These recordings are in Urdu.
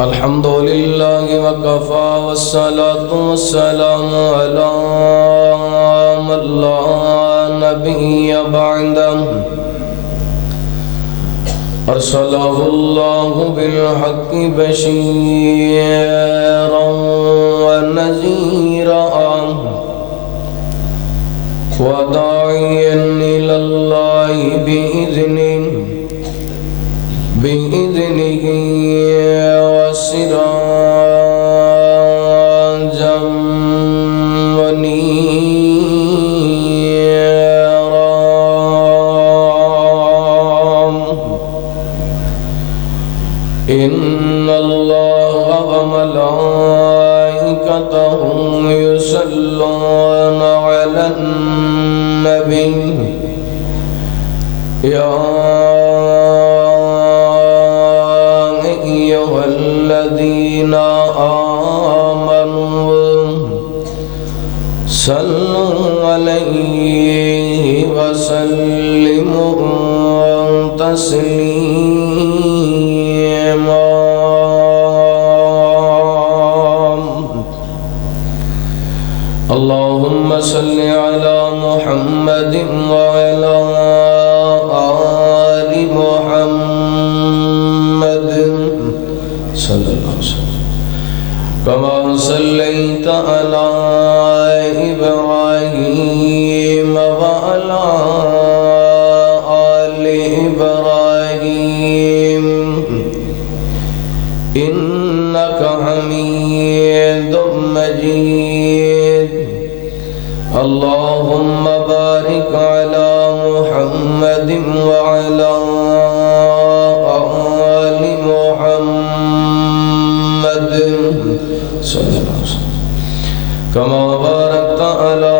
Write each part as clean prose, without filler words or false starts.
الحمد لله وكفى والصلاة والسلام على من لا نبي بعده أرسله الله بالحق بشيرا ونذيرا وداعيا إلى الله بإذنه وسراجا منيرا إن الله وملائكته يصلون على النبي يا الذين آمنوا صلوا عليه وسلموا تسليما اللهم صل على محمد وعلى آل محمد صلى الله عليه وسلم كما صليت على إبراهيم وعلى آل إبراهيم إنك حميد مجيد اللهم بارك على محمد وعلى آل محمد صلى الله عليه وسلم كما باركت على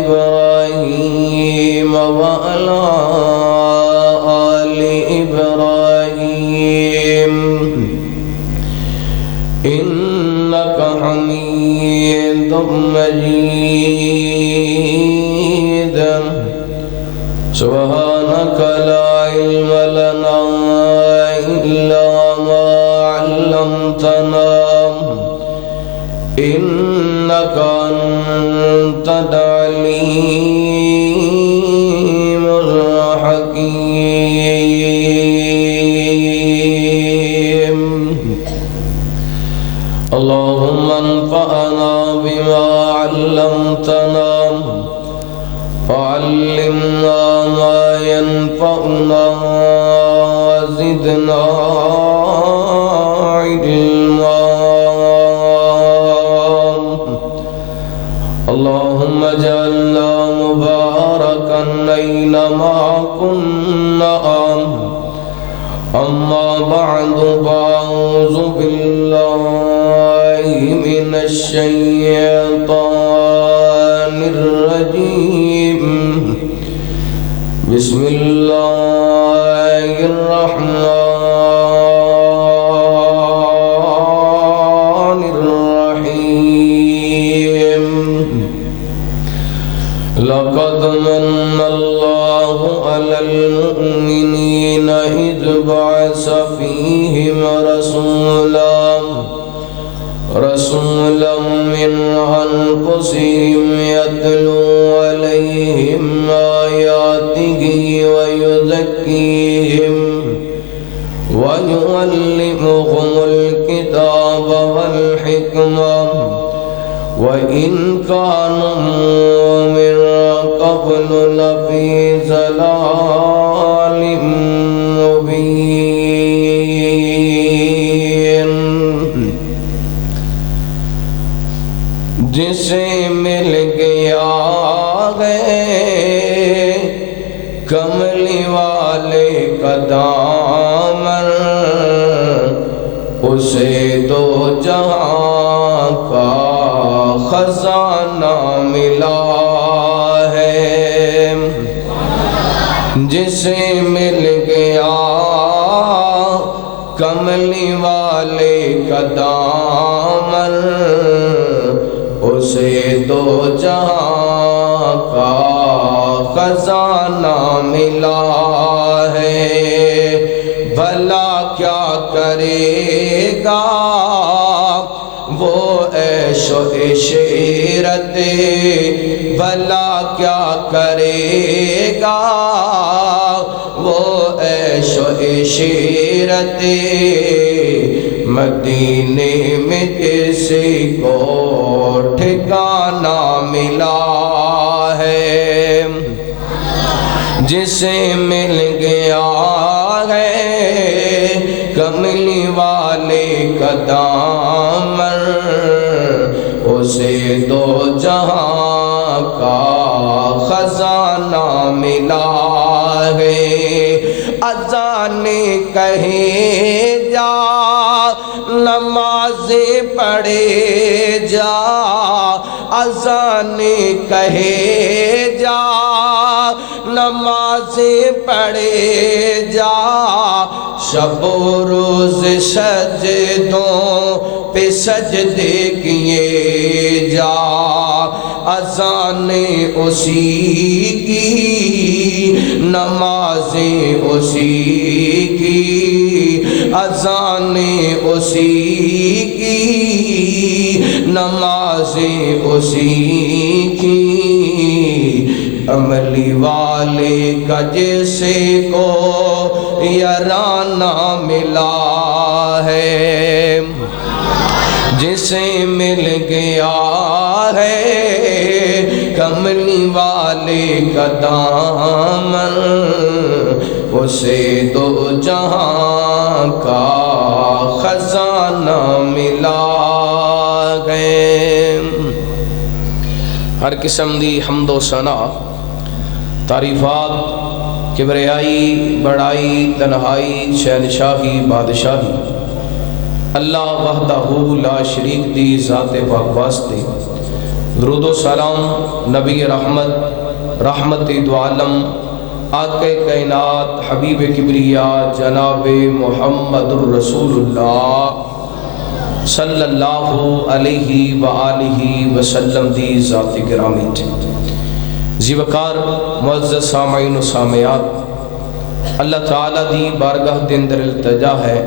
إبراهيم وعلى آل إبراهيم إنك حميد مجيد سبحانك لا علم لنا إلا ما علمتنا إنك أنت العليم الحكيم اللهم انفعنا بما علمتنا وعلمنا ما ينفعنا وزدنا علما اللهم اجعلنا مباركا أينما كنا أما بعد فأعوذ بالله من الشيطان الرجيم بسم الله الرحمن الرحيم لقد من الله على المؤمنين إذ بعث فيهم رسولا من أنفسهم يتلو عليهم آياته ويزكيهم ويعلمهم الكتاب والحكمة وإن كانوا من قبل لفي ضلال مبين جسے مل گیا ہے کملی والے کا دامن اسے دو جہاں کا خزانہ ملا ہے جسے مل گیا کملی والے کا دامن اسے دو جہاں کا خزانہ ملا ہے عیش و عشرت مدینے میں کسی کو ٹھکانہ ملا ہے، جسے مل گیا ہے کملی والے کا دامن، اسے دو جہاں کا خزانہ ملا ہے۔ اذان کہے جا نماز پڑھے جا، اذان کہے جا نماز پڑھے جا، شب و روز سجدوں پہ سجدے کیے جا، اذان اسی کی نمازیں اسی کی، اذان اسی کی نمازیں اسی کی، عملی والے کا جیسے کو یارانہ ملا ہے، جسے مل گیا ہے کملی والے کا دامن، اسے دو جہاں کا خزانہ ملا ہے۔ ہر قسم دی حمد و ثنا، تعریفات، کبریائی، بڑائی، تنہائی، شہنشاہی، بادشاہی اللہ وحدہ لا شریک دی ذات پاک واسطے، درود و سلام نبی رحمت، رحمت دو عالم، آقا کائنات، حبیب کبریا جناب محمد الرسول اللہ صلی اللہ علیہ وآلہ وسلم دی ذات گرامی تھے۔ زیوکار معزز سامعین و سامعات، اللہ تعالیٰ دی بارگاہ دے اندر التجا ہے،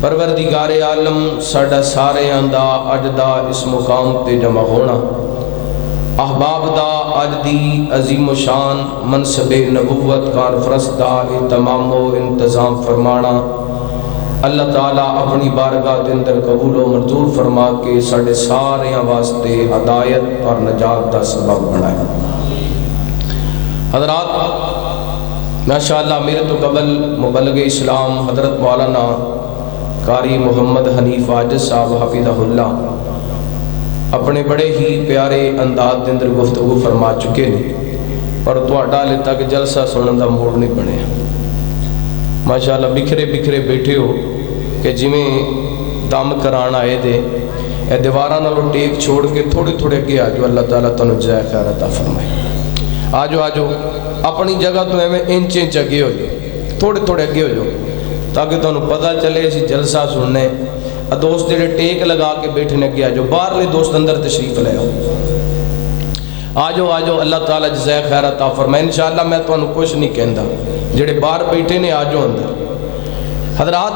پروردگار عالم ساڈا سارے دا اج دا اس مقام تے جمع ہونا، احباب دا اج دی عظیم و شان منصب نبوت کانفرنس دا اہتمام و انتظام فرمانا، اللہ تعالیٰ اپنی بارگاہ دے اندر قبول و منظور فرما کے ساڈے سارے واسطے ہدایت اور نجات دا سبب بنائے۔ حضرات، ماشاءاللہ میرے تو قبل مبلغ اسلام حضرت مولانا قاری محمد حنیف عاجز صاحب حفظہ اللہ اپنے بڑے ہی پیارے انداز دے اندر گفتگو فرما چکے نے، پر تہاڈا ہلے تک جلسہ سنن دا موڑ نہیں بنیا۔ ماشاءاللہ بکھرے بکھرے بیٹھے ہو کہ جویں دم کران آئے دے، اے دیواراں نالوں ٹیک چھوڑ کے تھوڑے تھوڑے اگے آ جاؤ، اللہ تعالیٰ تانوں جزائے خیر عطا فرمائے۔ آ جاؤ اپنی جگہ تو ایویں انچ انچ اگے ہو جاؤ، تھوڑے تھوڑے اگے ہو جاؤ، تاکہ تانوں پتہ چلے اسی جلسہ سننے۔ دوست جڑے ٹیک لگا کے بیٹھنے اگے آ جاؤ، باہرلے دوست اندر تشریف لے آؤ، آ جاؤ، اللہ تعالیٰ جزائے خیر عطا فرمائے۔ انشاءاللہ میں تانوں کچھ نہیں کہندا، جڑے باہر بیٹھے نے آ جاؤ اندر۔ حضرات،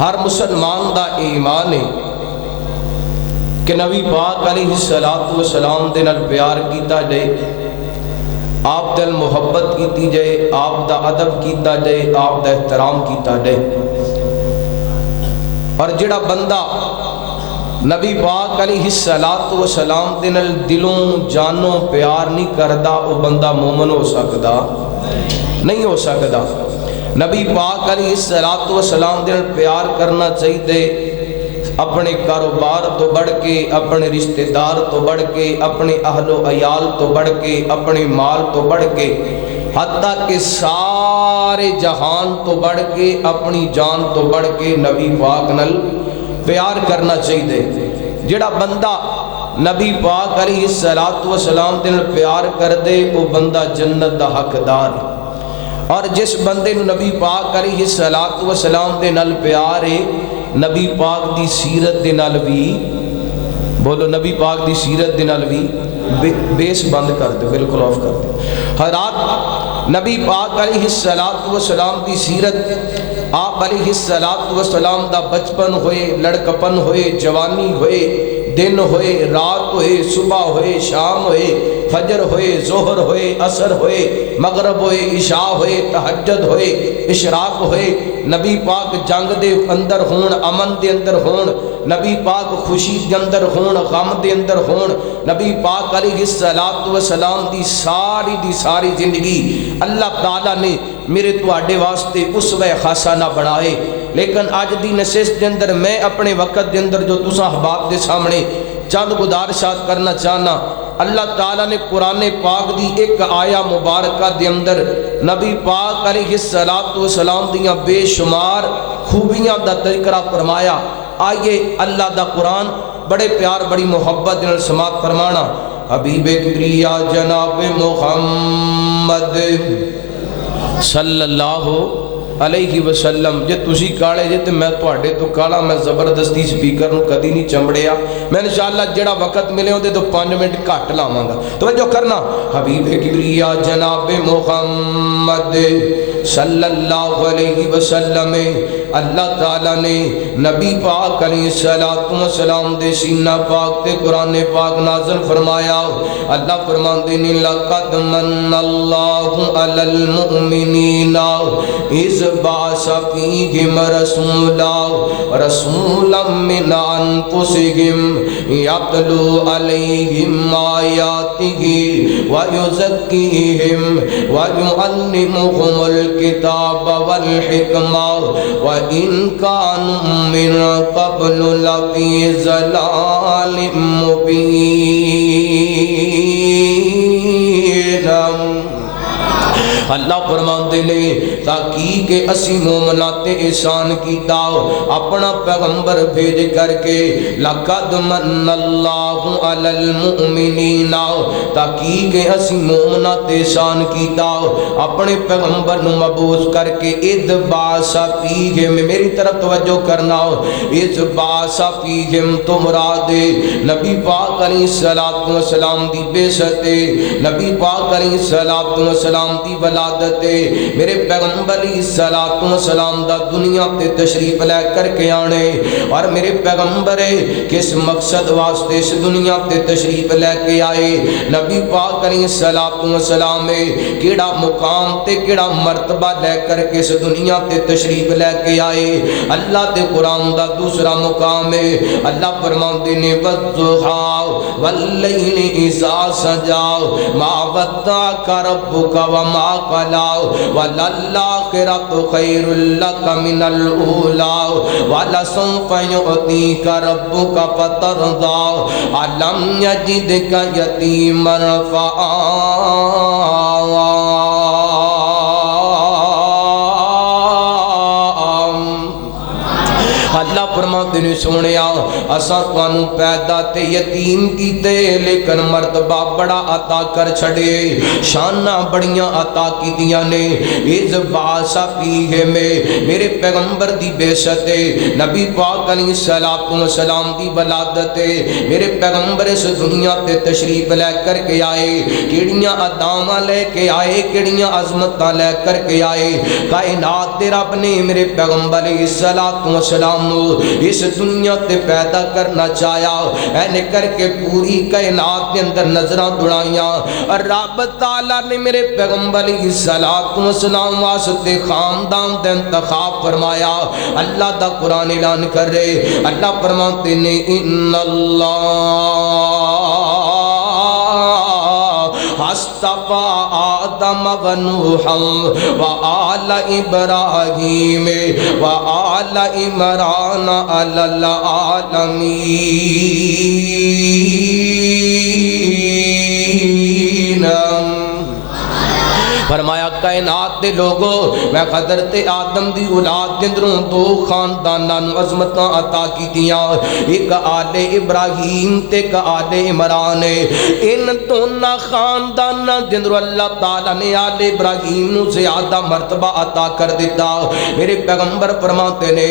ہر مسلمان دا ایمان ہے کہ نبی پاک علیہ السلام دے نال پیار کیتا جائے، آپ دل محبت کیتی جائے، آپ دا ادب کیتا جائے، آپ دا احترام کیتا جائے۔ اور جڑا بندہ نبی پاک علیہ السلام دے نال دلوں جانوں پیار نہیں کردا، وہ بندہ مومن ہو سکدا نہیں ہو سکدا۔ نبی پاک علیہ السلام دے نال پیار کرنا چاہیے، اپنے کاروبار تو بڑھ کے، اپنے رشتہ دار تو بڑھ کے، اپنے اہل و عیال تو بڑھ کے، اپنے مال تو بڑھ کے، حتیٰ کہ سارے جہان تو بڑھ کے، اپنی جان تو بڑھ کے نبی پاک نال پیار کرنا چاہیے۔ جڑا بندہ نبی پاک علیہ السلام دے نال پیار کر دے، وہ بندہ جنت دا حقدار ہے۔ اور جس بندے نو نبی پاک علیہ السلام دے نال پیار ہے، نبی پاک دی سیرت دے نال بھی، بولو نبی پاک دی سیرت دے نال بھی بیس بند کر دے، بالکل آف کر دے۔ حضرات، نبی پاک علیہ السلام دی سیرت، آپ علیہ السلام دا بچپن ہوئے، لڑکپن ہوئے، جوانی ہوئے، دن ہوئے، رات ہوئے، صبح ہوئے، شام ہوئے، فجر ہوئے، ظہر ہوئے، عصر ہوئے، مغرب ہوئے، عشاء ہوئے، تہجد ہوئے، اشراق ہوئے، نبی پاک جنگ دے اندر ہون، امن دے اندر ہون، نبی پاک خوشی دے اندر ہون، غم دے اندر ہون، نبی پاک علیہ السلام دی ساری زندگی اللہ تعالیٰ نے میرے تواڈے واسطے اسوہ حسنہ بنائے۔ لیکن آج دی نشست دے اندر میں اپنے وقت دے اندر جو تساں احباب دے سامنے چند گزارشات کرنا چاہنا، اللہ تعالیٰ نے قرآن پاک دی ایک آیا مبارکہ دے اندر نبی پاک علیہ السلام دیاں بے شمار خوبیاں دا تذکرہ فرمایا۔ آئیے اللہ دا قرآن بڑے پیار بڑی محبت دل سماعت فرمانا۔ حبیب کبریا جناب محمد صلی اللہ علیہ وسلم، جے تسی کالے جے تے میں تواڈے تو کالا، میں زبردستی سپیکر نو کدی نہیں چمڑیا، میں انشاءاللہ جڑا وقت ملے ہوندے تو 5 منٹ گھٹ لاواں گا۔ توجہ کرنا، حبیب کبریا جناب محمد صلی اللہ علیہ وسلم، اللہ تعالیٰ نے نبی پاک علیہ السلام دے سینہ پاک تے قرآن پاک نازل فرمایا۔ اللہ فرماندے نے لقد من اللہ علی المؤمنین اذ بعث فیہم رسولا من انفسہم یتلو علیہم آیاتہ ویزکیہم ویعلمہم الکتاب والحکمہ وَإِن كَانُوا مِن قَبْلُ لَفِي ضَلَالٍ مُبِينٍ۔ اللہ فرماندے نے تاکہ اسی مومنات احسان کیتا اپنا پیغمبر بھیج کر کے، لقد من اللہ علی المؤمنین، تاکہ اسی مومنات احسان کیتا اپنے پیغمبر نو مبعوث کر کے، اذ بعث فیہم، میری طرف توجہ کرنا، اذ بعث فیہم تو مراد نبی پاک علیہ السلام دی بعثت، نبی پاک علیہ السلام دی ولادت، میرے پیغمبر علیہ السلام دا دنیا تے تشریف لے کر کے آنے، اور میرے پیغمبر کس مقصد واسطے اس دنیا تے تشریف لے کے آئے، نبی پاک علیہ السلام کیڑا مقام تے کیڑا مرتبہ لے کر کے اس دنیا تے تشریف لے کے آئے۔ اللہ تے قرآن دا دوسرا مقام ہے، اللہ فرماندے نے وَالضُّحَىٰ وَاللَّيْلِ إِذَا سَجَىٰ مَا وَدَّعَكَ رَبُّكَ وَمَا قَلَىٰ وَلَلْآخِرَةُ خَيْرٌ لَّكَ مِنَ الْأُولَىٰ وَلَسَوْفَ يُعْطِيكَ رَبُّكَ فَتَرْضَىٰ أَلَمْ يَجِدْكَ يَتِيمًا فَآوَىٰ۔ اللہ فرماتے نے سونیا اساں تانوں پیدا تے یتیم کیتے، لیکن مرتبہ بڑا عطا کر چھڑے، شاناں بڑیاں عطا کیتیاں نے۔ اذ بعث فیہم، میرے پیغمبر دی بعثت، نبی پاک علیہ السلام دی ولادت، میرے پیغمبر اس دنیا تے تشریف لے کر کے آئے، کیڑیاں عطاواں لے کے آئے، کیڑیاں عظمتاں لے کر کے آئے۔ کائنات دے رب نے میرے پیغمبر علیہ السلام اس دنیا تے پیدا کرنا چاہیا، اینے کر کے پوری کائنات کے اندر نظراں دوڑائیاں، اور رب تعالیٰ نے میرے پیغمبر علیہ السلام واسطے خاندان دا انتخاب فرمایا۔ اللہ دا قرآن اعلان کر رہے، اللہ فرماتے نے ان اللہ اصطفیٰ آدم و نوحا و آل ابراہیم و آل عمران علی العالمین۔ فرمایا کائنات دے لوگو، میں حضرت آدم دی اولاد دندروں دو خانداناں نو عظمتاں عطا کیتیاں، ایک آل ابراہیم تے ایک آل عمران۔ ان دونوں خانداناں دندروں اللہ تعالیٰ نے آل ابراہیم نو زیادہ مرتبہ عطا کر دیتا۔ میرے پیغمبر فرماتے نے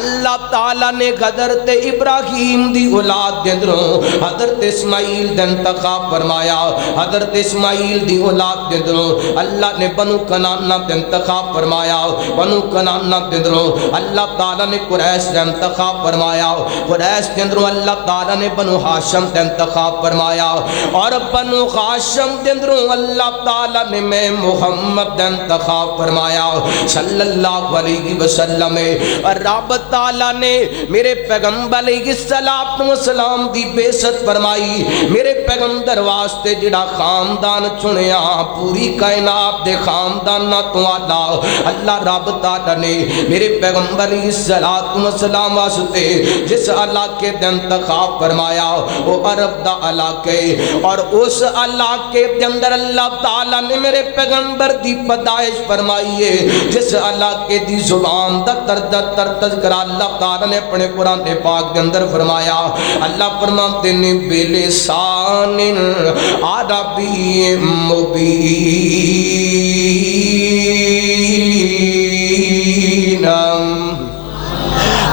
اللہ تعالیٰ نے حضرت ابراہیم دی اولاد دندروں حضرت اسماعیل دا انتخاب فرمایا، حضرت اسماعیل دی اولاد دندروں اللہ اللہ نے بنو کنانہ تے انتخاب فرمایا، بنو کنانہ دے اندروں اللہ تعالیٰ نے قریش تے انتخاب فرمایا، قریش دے اندروں اللہ تعالیٰ نے بنو ہاشم تے انتخاب فرمایا، اور بنو ہاشم دے اندروں اللہ تعالیٰ نے میں محمد تے انتخاب فرمایا صلی اللہ علیہ وسلم۔ اور رب تعالیٰ نے میرے پیغمبر علیہ السلام دی بے عزت فرمائی، میرے پیغمبر واسطے جڑا خاندان چنیا پوری کائنات دے خاندان تو اللہ رب تعالیٰ نے میرے پیغمبر علیہ السلام واسطے جس علاقے دے انتخاب فرمایا وہ عرب دا علاقے، اور اس علاقے دے اندر اللہ تعالیٰ نے میرے پیغمبر دی پیدائش فرمائی ہے، جس علاقے دی زبان دا تذکرہ اللہ تعالیٰ نے اپنے قرآن پاک دے اندر فرمایا۔ اللہ فرماتے نے بلسان عربی مبین،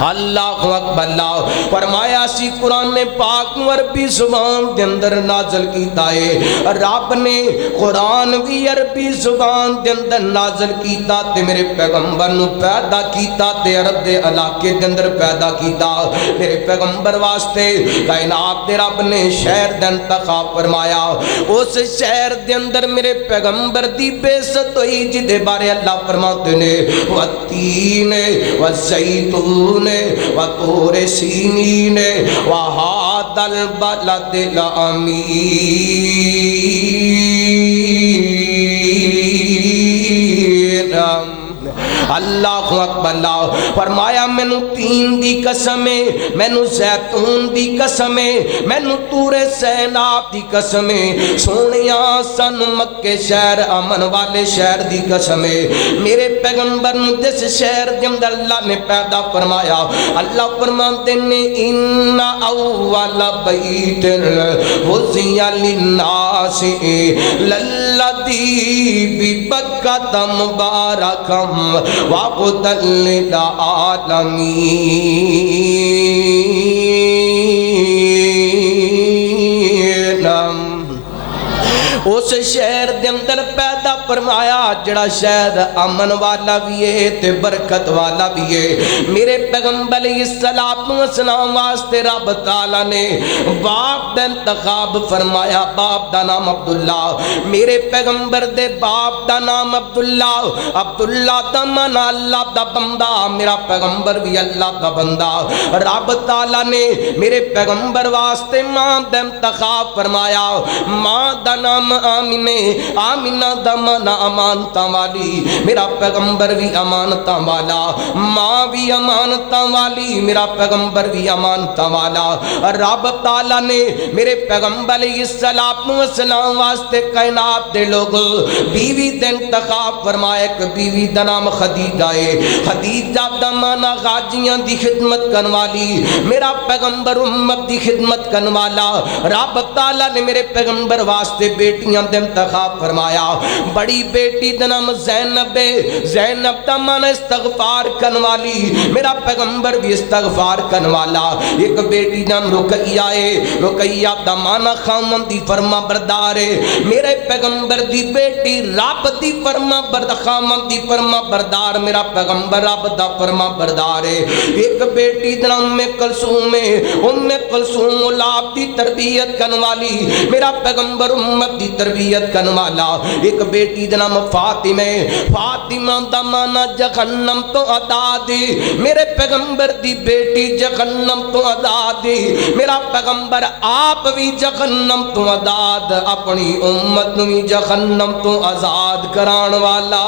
اللہ اکبر، اللہ فرمایا سی قرآن پاک عربی زبان دے اندر نازل کیتا ہے، رب نے قرآن بھی عربی زبان دے اندر نازل کیتا تے میرے پیغمبر نو پیدا کیتا تے عرب دے علاقے دے اندر پیدا کیتا، میرے پیغمبر واسطے کائنات دے رب نے شہر دے انتخاب فرمایا، اس شہر دے اندر میرے پیغمبر دی بے عزت ہوئی جدے بارے اللہ فرماتے نے والتین والزیتون وطور سینین وہذا البلد الامین۔ اللہ اکبر، اللہ فرمایا مینو تین دی قسم ہے، مینو زیتون دی قسم ہے، مینو طور سیناب دی قسم ہے، سونیا سن مکے شہر امن والے شہر دی قسم ہے، میرے پیغمبر نو جس شہر دے اندر اللہ نے پیدا فرمایا، اللہ فرماتے نے ان اول بیت وضع للناس للذی ببکۃ مبارکا وَهُدًى لِّلْعَالَمِينَ۔ اس شہر دے اندر پیدا فرمایا جڑا شہر امن والا بھی ہے تے برکت والا بھی ہے، میرے پیغمبر علیہ السلام واسطے رب تعالیٰ نے باپ دا انتخاب فرمایا، باپ دا نام عبداللہ، میرے پیغمبر دے باپ دا نام عبداللہ، عبداللہ دا مانا اللہ دا بندہ، میرا پیغمبر بھی اللہ دا بندہ، رب تعالیٰ نے میرے پیغمبر واسطے ماں دا انتخاب فرمایا، ماں دا نام آمینہ، آمینہ دا مانا امانتاں والی، میرا پیغمبر بھی امانتاں والا، ماں بھی امانتاں والی، میرا پیغمبر بھی امانتاں والا، رب تعالیٰ نے میرے پیغمبر علیہ السلام واسطے کائنات دے لوگ بیوی دے انتخاب فرمایا، ایک بیوی دا نام خدیجہ ہے، خدیجہ دا مانا غاجیاں دی خدمت کرن والی، میرا پیغمبر امت دی خدمت کرن والا، رب تعالیٰ نے میرے پیغمبر واسطے بیٹیاں دے انتخاب فرمایا، بڑی بیٹی دا نام زینب ہے، زینب دا مانا استغفار کرن والی، میرا پیغمبر بھی استغفار کرن والا، ایک بیٹی نام رقیہ ہے، رقیہ دا مانا خامندی فرما بردار ہے، میرے پیغمبر دی بیٹی رب دی فرما بردار، خامندی فرما بردار، میرا پیغمبر رب دا فرما بردار ہے، ایک بیٹی دا نام ام کلثوم ہے، ام کلثوم اولاد دی تربیت کرن والی، میرا پیغمبر امت دی تربیت کرن والا، ایک بیٹی دا نام فاطمہ ہے، فاطمہ دا مانا جہنم تو آزاد، میرے پیغمبر دی بیٹی جہنم تو آزاد، میرا پیغمبر آپ بھی جہنم تو آزاد، اپنی امت بھی جہنم تو آزاد کران والا،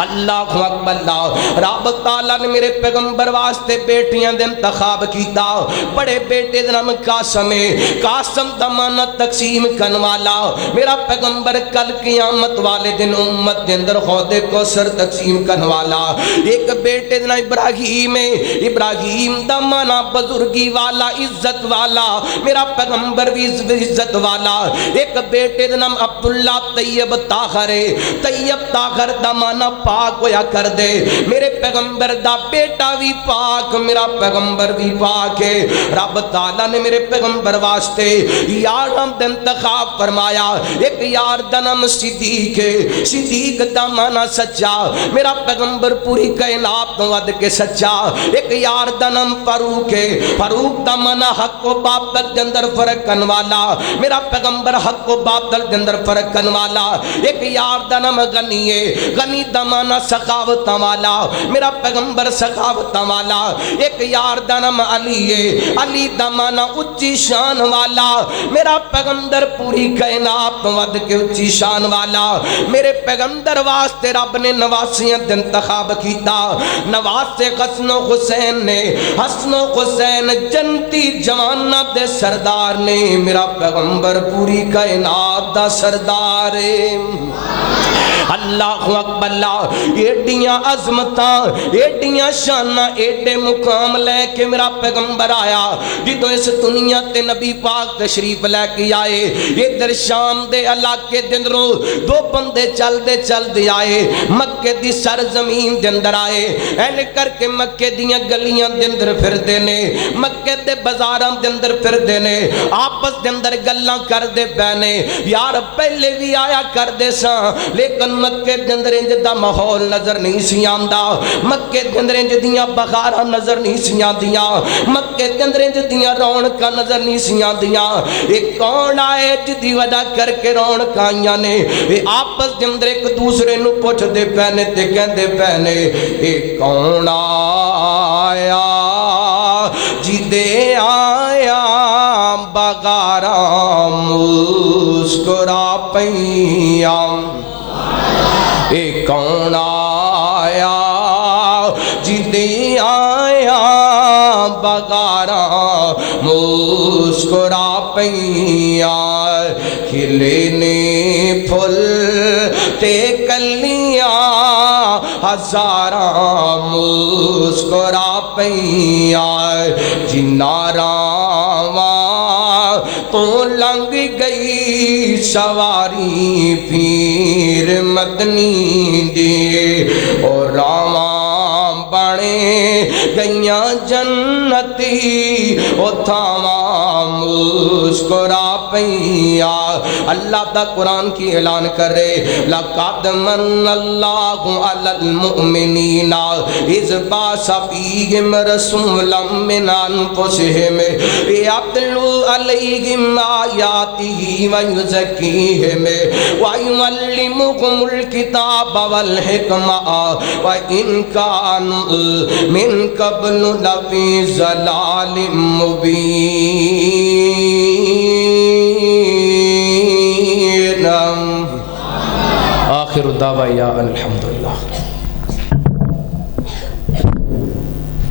اللہ اکبر، اللہ رب تعالیٰ نے میرے پیغمبر واسطے بیٹیاں دے انتخاب کیتا، بڑے بیٹے دا نام قاسم ہے، قاسم دا مانا تقسیم کرن والا، میرا پیغمبر کل قیامت والے دن امت دے اندر خود کوثر تقسیم کرن والا، ایک بیٹے دا نام ابراہیم ہے، ابراہیم دا مانا بزرگی والا، عزت والا، میرا پیغمبر بھی عزت والا، ایک بیٹے دا نام عبداللہ طیب طاہر ہے، طیب طاہر دا مانا پاک ہویا کر دے. میرے پیغمبر دا بیٹا بھی پاک, میرا پیغمبر بھی پاک ہے. رب تعالیٰ نے میرے پیغمبر واسطے یار ہم دا انتخاب فرمایا. ایک یار دا نام صدیق ہے. صدیق دا مانا سچا, میرا پیغمبر پوری کائنات تو ود کے سچا. ایک یار دا نام فاروق ہے. فاروق دا مانا حق و باطل دے اندر فرق کرن والا, میرا پیغمبر حق و باطل دے اندر فرق کرن والا. ایک یار دا نام غنی ہے. غنی دا مانا سخاوت والا, میرا پیغمبر سخاوت والا. ایک یار دا نام علی ہے. علی دا مانا اچھی شان والا, میرا پیغمبر پوری کائنات ود کے اچھی شان والا. میرے پیغمبر واسطے رب نے نواسیاں دے انتخاب کیتا. نواس حسن و حسین نے, حسن و حسین جنتی جوانہ دے سردار نے. میرا پیغمبر پوری کائنات دا سردار ہے. اللہ اکبر اللہ. ایڈیاں عظمتاں, ایڈیاں شاناں, ایڈے مقام لے کے میرا پیغمبر آیا. جدو اس دنیا تے نبی پاک تشریف لے کے آئے, ادھر شام دے علاقے دے اندروں دو بندے چل دے آئے. مکے دی سرزمین دے اندر آئے, اینے کر کے مکے دیاں گلیاں دے اندر پھر دے نے, مکے دے بازاراں دے اندر پھر دے نے, آپس دے اندر گلاں کر دے پہنے. یار پہلے بھی آیا کر دے ساں, لیکن مکے دے اندر انج دا ماحول نظر نہیں سی آندا. مکے دے اندر انج دیاں بہاراں نظر نہیں سی آندیاں. مکے دے اندر انج دیاں رونقاں نظر نہیں سی آندیاں. اے کون آئے جدی وجہ کر کے رونقاں آئیاں نے؟ اے آپس دے اندر ایک دوسرے نو پوچھ دے پہنے تے کہندے پہنے, اے کون آیا جدے آیا بغاراں مسکرا پیاں. اے کون آیا جدے آیا بغاراں مسکرا پیاں. کھلے نے پھل تے کلیاں ہزاراں مسکرا پیاں. جناں راواں تو لنگ گئی سواری پیر مدنی دی, اور راواں بنے گئیاں جنتی او تھاواں مسکرا پیاں. اللہ دا قرآن کی اعلان کرے, لَقَدْ مَنَّ اللَّهُ عَلَى الْمُؤْمِنِينَ إِذْ بَعَثَ فِيهِمْ رَسُولًا مِّنْ أَنفُسِهِمْ يَتْلُو عَلَيْهِمْ آيَاتِهِ وَيُزَكِّيهِمْ وَيُعَلِّمُهُمُ الْكِتَابَ وَالْحِكْمَةَ وَإِنْ كَانُوا مِنْ قَبْلُ لَفِي ضَلَالٍ مُبِينٍ. آخر الدعوہ یا الحمدللہ.